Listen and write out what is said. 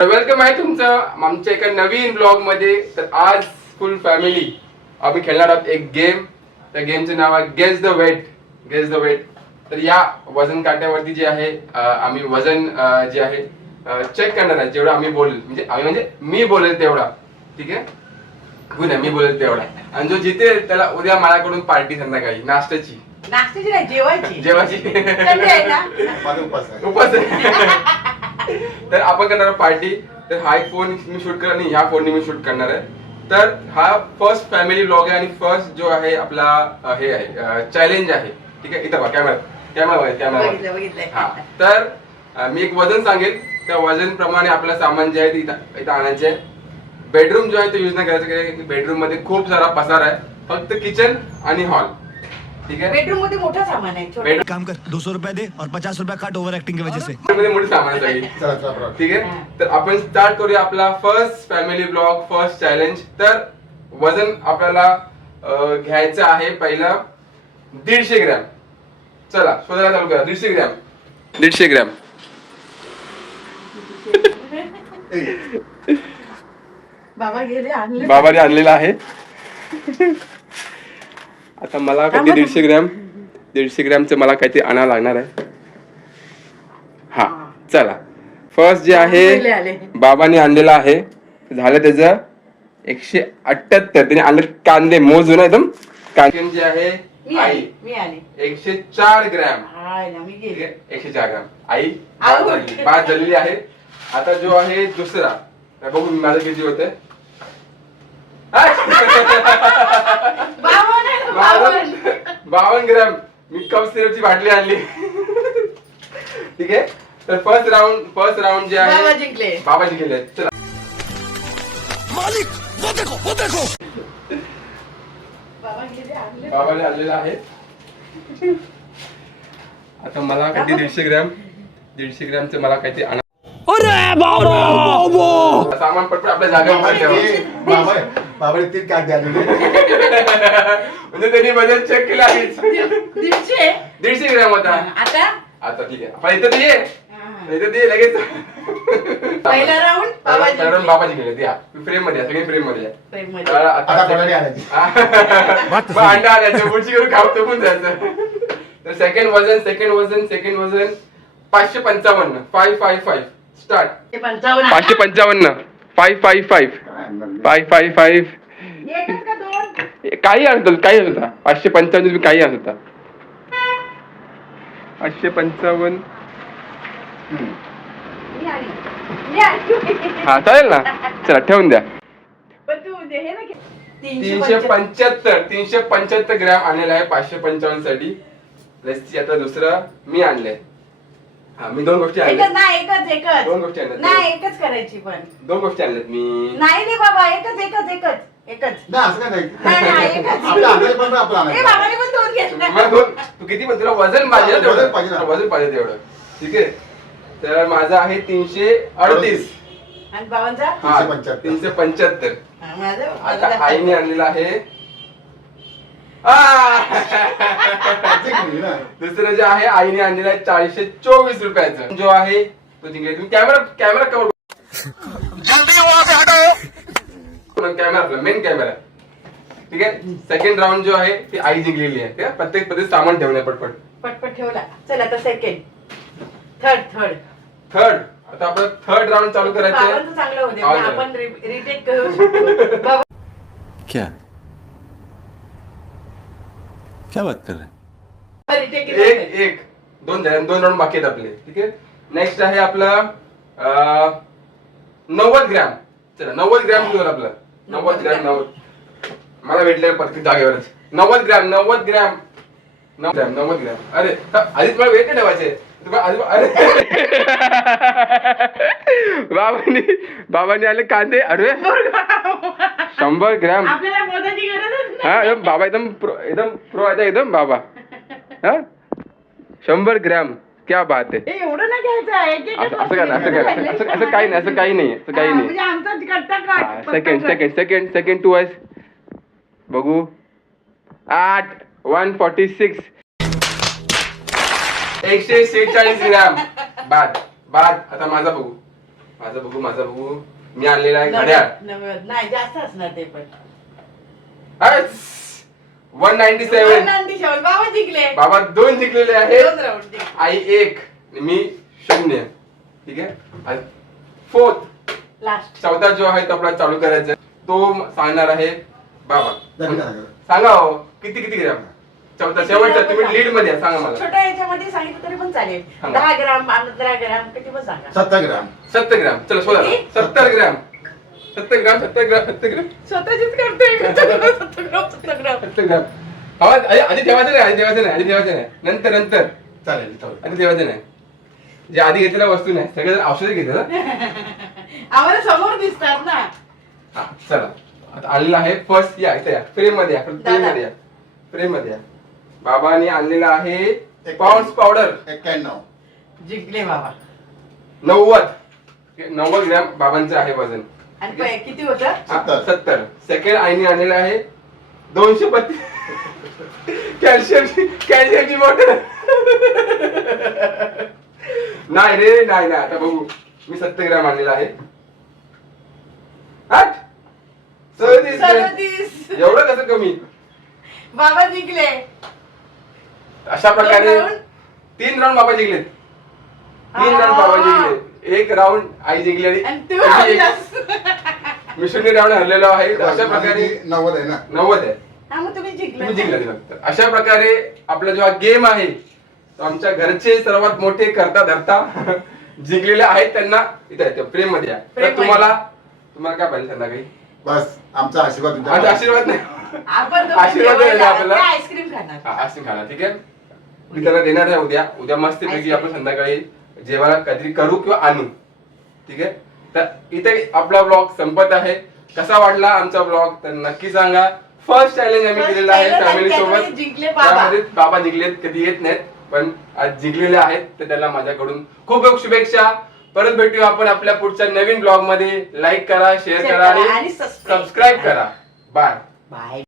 Welcome आहे तुमचं आमच्या एका नवीन ब्लॉग मध्ये. तर आज फुल फॅमिली आम्ही खेळणार आहोत एक गेम. त्या गेमचे नाव आहे guess the weight. Guess the weight. तर या वजन काट्यावरती जे आहे आम्ही वजन जे आहे चेक करणार आहे. जेवढं आम्ही बोलेल म्हणजे मी बोलेल तेवढा, ठीक आहे. गुन्हा मी बोलेल तेवढा. आणि जो जितेल त्याला उद्या माझ्याकडून पार्टी संध्याकाळी नाश्त्याची. नाश्त्याची नाही, जेवायची. जेवायची. थंडी आहे ना? उपास तर आपण करणार पार्टी. तर हा एक फोन मी शूट करणार आणि ह्या फोनने मी शूट करणार आहे. तर हा फर्स्ट फॅमिली ब्लॉग आहे आणि फर्स्ट जो आहे आपला हे आहे चॅलेंज आहे, ठीक आहे. इथं बघा कॅमेरा. हा तर मी एक वजन सांगेल. त्या वजन प्रमाणे आपलं सामान जे आहे इथं आणायचे आहे. बेडरूम जो आहे तो यूज नाही करायचा. बेडरूम मध्ये खूप सारा पसार आहे. फक्त किचन आणि हॉल, ठीक है. बेडरूम मध्ये मोठं सामान आहे. काम कर 200 रुपये दे और 50 रुपये काट ओवर एक्टिंग की वजह से. मध्ये मोठी सामान आहे, ठीक आहे. तर आपण स्टार्ट करूया आपला first family blog, first challenge. तर वजन आपल्याला घ्यायचं आहे पहिलं 150 ग्रॅम. चला शोधायला चालू करा. 150 ग्रॅम. 150 ग्रॅम. बाबाने आणलेला आहे. आता मला काहीतरी 150 ग्रॅमचं मला काहीतरी आणावं लागणार आहे. हा चला. फर्स्ट जे आहे बाबाने आणलेला आहे. झालं त्याचं 178. त्याने आणले कांदे मोजून एकदम. कांदे जे आहे आई 104 ग्रॅम. 104 ग्रॅम आई पाच झालेली आहे. आता जो आहे दुसरा बघू माझं किती होते. 52 ग्रॅम. मी कप सिरपची बाटली आणली, ठीक आहे. तर फर्स्ट राऊंड जे आहे बाबा जिंकले. चला मालिक वो देखो बाबाने आणलेला आहे. आता मला काहीतरी 150 ग्रॅमचं मला काहीतरी आणा. सामान पटपट आपल्या जागेवर ठेवा. बाबाने 3 कागद आणले. म्हणजे त्यांनी वजन चेक केलं आहे. 150 ग्रॅम होता. आता ठीक आहे. पण इथं ये लगेच. पहिला राऊंड बाबाजी गेले. द्या फ्रेम मध्ये, सगळी फ्रेम मध्ये. आता कोणाला आणायची? अंडा आणायचं पुढची करून खाऊ पण जायचं. तर सेकंड वजन 555. 555 स्टार्ट. 555. 555 काही असत होता. 555 काही असत होता. 555. हा चालेल ना. चला ठेवून द्या. 375 ग्रॅम आणलेला आहे 555 साठी. आता दुसरं मी आणलंय. हा मी दोन गोष्टी आणल्या. दोन गोष्टी आणल्यात. नाही, एकच करायची. पण 2 गोष्टी आणल्यात मी. नाही रे बाबा, एकच. नाही, असं काय नाही. नाही, एकच. आपलं आणायचं पण आपलं ए, आणायचं. बाबाने पण 2 घेतले. मला तू किती पण तुला वजन पाहिजे ना तेवढं. वजन पाहिजे तेवढं, ठीक आहे. तर माझं आहे 338. आणि बाबांचा 375. माझं आता आईने आणलेला आहे दुसरं जे आहे आईने आणलेला आहे 424 रुपयाचं. जो आहे तो जिंकले. तुम्ही कॅमेरा कवर कॅमेरा आपला मेन कॅमेरा, ठीक आहे. सेकंड राऊंड जो आहे ती आई जिंकलेली आहे. प्रत्येक पद्धती सामान ठेवलंय पटपट ठेवला. चल आता सेकंड. थर्ड. आता आपलं थर्ड राऊंड चालू करायचं आहे. चांगलं होते. आपण रिटेक करू शकतो. बाबा क्या बात कर रहे हैं? एक 2 राऊंड बाकी आहेत आपले, ठीक आहे. नेक्स्ट आहे आपलं 90 ग्रॅम. चला 90 ग्रॅम घेऊन आपलं 90 ग्रॅम. मला भेटले प्रत्येक जागेवरच 90 ग्रॅम. अरे आधीच मला वेट नाही ठेवायचे. बाबांनी आले कांदे. अरे 100 ग्रॅम. आपल्याला मोदाची गरज हा बाबा एकदम प्रो आहे एकदम बाबा. हा 100 ग्रॅम. क्या बात आहे. एवढं नाही घ्यायचं. असं काही नाही. सेकंड टू बघू. 146. 146 ग्रॅम. बाद. आता माझा बघू. माझं बघू मी आणलेला आहे घड्याळ. नाही जास्त असणार ते पण. 197. 197. बाबा जिंकले. बाबा 2 जिंकलेले आहेत. 2 राऊंड जिंकले. आई 1 मी 0. ठीक आहे. फोर्थ लास्ट चौथा जो आहे तो आपला चालू करायचा तो सांगणार आहे बाबा. जरा करा. सांगा हो किती ग्रॅम. चौथा शेवटचा तुम्ही लीड मध्ये आहे, सांगा मला. छोट्या याच्यामध्ये सांगितलं तरी पण चालेल. सांगा. 10 ग्राम 15 ग्राम किती पण सांगा. 70 ग्राम. 70 ग्रॅम. चला शोधा. किती? 70 ग्रॅम. 70 ग्रॅम. स्वतःचीच करते. 70 ग्राम. 70 ग्रॅम. आधी ठेवायचं नाही. नंतर चालेल चालेल. आधी ठेवायचं नाही. जे आधी घेतलेल्या वस्तू नाही सगळे जण औषधे घेतात. आम्हाला समोर दिसतात ना. हा चला आता आणलेला आहे फर्स्ट या इथे या फ्रेम मध्ये या. फ्रेम मध्ये या. बाबांनी आणलेला आहे पाऊंड्स पावडर 91. जिंकले बाबा. 90 ग्रॅम बाबांचं आहे वजन. आणि किती होतं? 70. सेकंड आईने आणलेला आहे 232 कॅल्शियमची बॉटल. नाही रे नाही आता बघू. मी 70 ग्रॅम आणलेला आहे. 37 ग्रॅम. 37. एवढं कसं कमी. बाबा जिंकले. अशा प्रकारे 2 राऊंड. 3 राऊंड बाबा जिंकले. 3 राऊंड बाबा जिंकले. 1 राऊंड आई जिंकली आणि तू आणि हरलास. मी 0 राऊंड हरलेलो आहे. अशा प्रकारे 90 आहे ना. 90 आहे. हा मग तुम्ही जिंकले. तुम्ही जिंकला फक्त. अशा प्रकारे आपला जो हा गेम आहे तो आमच्या घरचे सर्वात मोठे करता धरता जिंकलेले आहेत त्यांना इथे फ्रेम मध्ये आहे. Frame तर तुम्हाला काय पाहिजे संध्याकाळी. बस आमचा आशीर्वाद तुमच्या आज आशीर्वाद नाही. आपण आशीर्वाद द्यायला आपल्याला. आईस्क्रीम खाणार. आईस्क्रीम खाणार. ठीक आहे. मी त्यांना देणार आहे उद्या मस्त पैकी आपण संध्याकाळी जेवायला काहीतरी करू किंवा आणू. ठीक आहे. तर इथे आपला ब्लॉग संपत आहे. कसा वाटला आमचा ब्लॉग तर नक्की सांगा. फर्स्ट चॅलेंज आम्ही First केलेला आहे challenge फॅमिली आणि सोबत. त्यामध्ये जिंकले बाबा. त्यामध्ये बाबा जिंकलेत कधी येत नाहीत पण आज जिंकलेले आहेत तर त्याला माझ्याकडून खूप खूप शुभेच्छा. परत भेटूया आपण आपल्या पुढच्या नवीन ब्लॉग मध्ये. लाईक करा शेअर करा आणि आणि सबस्क्राईब करा. बाय. बाय.